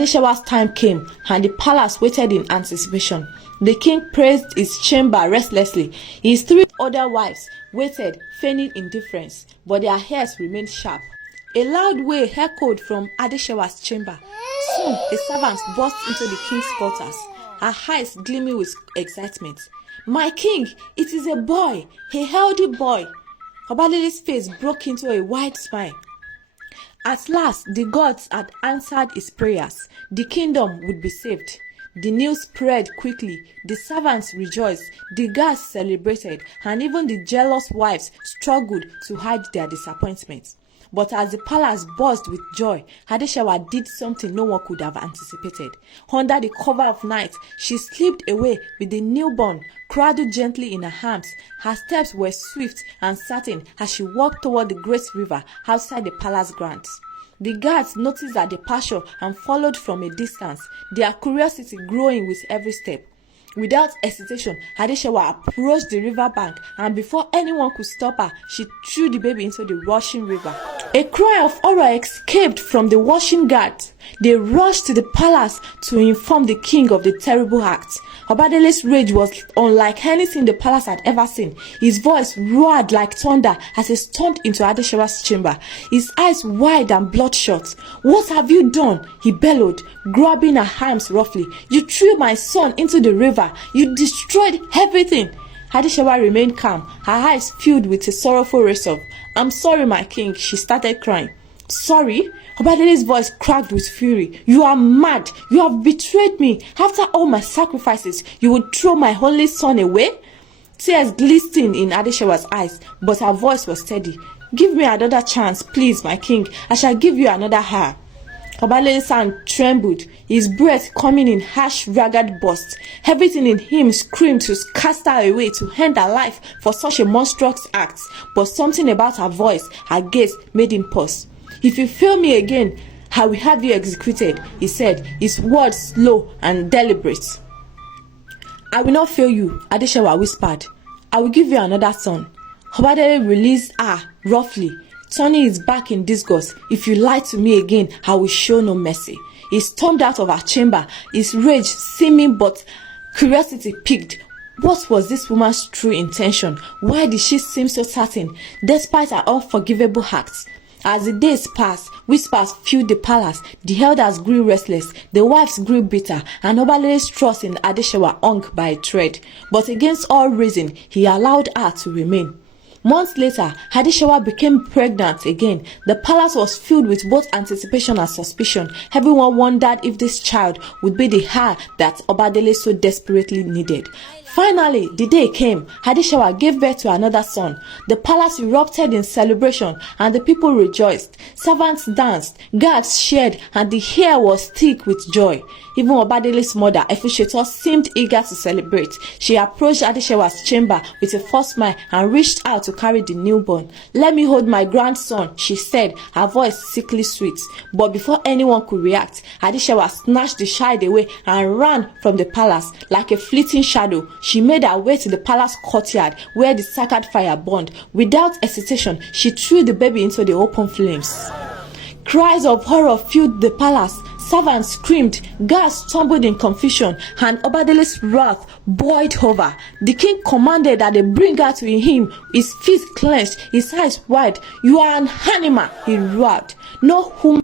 Adeshewa's time came, and the palace waited in anticipation. The king praised his chamber restlessly. His 3 other wives waited, feigning indifference, but their heads remained sharp. A loud wail echoed from Adeshewa's chamber. Soon, a servant burst into the king's quarters, her eyes gleaming with excitement. "My king, it is a boy, a healthy boy." Obadele's face broke into a wide smile. At last, the gods had answered his prayers. The kingdom would be saved. The news spread quickly. The servants rejoiced, the guards celebrated, and even the jealous wives struggled to hide their disappointment. But as the palace buzzed with joy, Adeshewa did something no one could have anticipated. Under the cover of night, she slipped away with the newborn, cradled gently in her arms. Her steps were swift and certain as she walked toward the great river outside the palace grounds. The guards noticed her departure and followed from a distance, their curiosity growing with every step. Without hesitation, Adeshewa approached the river bank, and before anyone could stop her, she threw the baby into the rushing river. A cry of horror escaped from the watching guards. They rushed to the palace to inform the king of the terrible act. Obadele's rage was unlike anything the palace had ever seen. His voice roared like thunder as he stormed into Adeshewa's chamber, his eyes wide and bloodshot. "What have you done?" he bellowed, grabbing her arms roughly. "You threw my son into the river. You destroyed everything." Adeshewa remained calm, her eyes filled with a sorrowful resolve. "I'm sorry, my king," she started crying. "Sorry?" Obadele's voice cracked with fury. "You are mad. You have betrayed me. After all my sacrifices, you would throw my only son away?" Tears glistened in Adeshewa's eyes, but her voice was steady. "Give me another chance, please, my king. I shall give you another hour." Obadele's hand trembled, his breath coming in harsh, ragged bursts. Everything in him screamed to cast her away, to end her life for such a monstrous act. But something about her voice, her gaze, made him pause. "If you fail me again, I will have you executed," he said, his words slow and deliberate. "I will not fail you," Adeshewa whispered. "I will give you another son." Obadele released her roughly, turning his back in disgust. "If you lie to me again, I will show no mercy." He stormed out of her chamber, his rage seeming but curiosity piqued. What was this woman's true intention? Why did she seem so certain, despite her unforgivable acts? As the days passed, whispers filled the palace. The elders grew restless, the wives grew bitter, and Obadele's trust in Adeshewa hung by a thread. But against all reason, he allowed her to remain. Months later, Adeshewa became pregnant again. The palace was filled with both anticipation and suspicion. Everyone wondered if this child would be the heir that Obadele so desperately needed. Finally, the day came. Adeshewa gave birth to another son. The palace erupted in celebration, and the people rejoiced. Servants danced, guards cheered, and the air was thick with joy. Even Obadele's mother, Efusheto, seemed eager to celebrate. She approached Adeshewa's chamber with a false smile and reached out to carry the newborn. "Let me hold my grandson," she said, her voice sickly sweet. But before anyone could react, Adeshewa snatched the child away and ran from the palace like a fleeting shadow. She made her way to the palace courtyard where the sacred fire burned. Without hesitation, she threw the baby into the open flames. Cries of horror filled the palace. Servants screamed, guards stumbled in confusion, and Obadele's wrath boiled over. The king commanded that they bring her to him, his fist clenched, his eyes wide. "You are an animal," he roared. "No human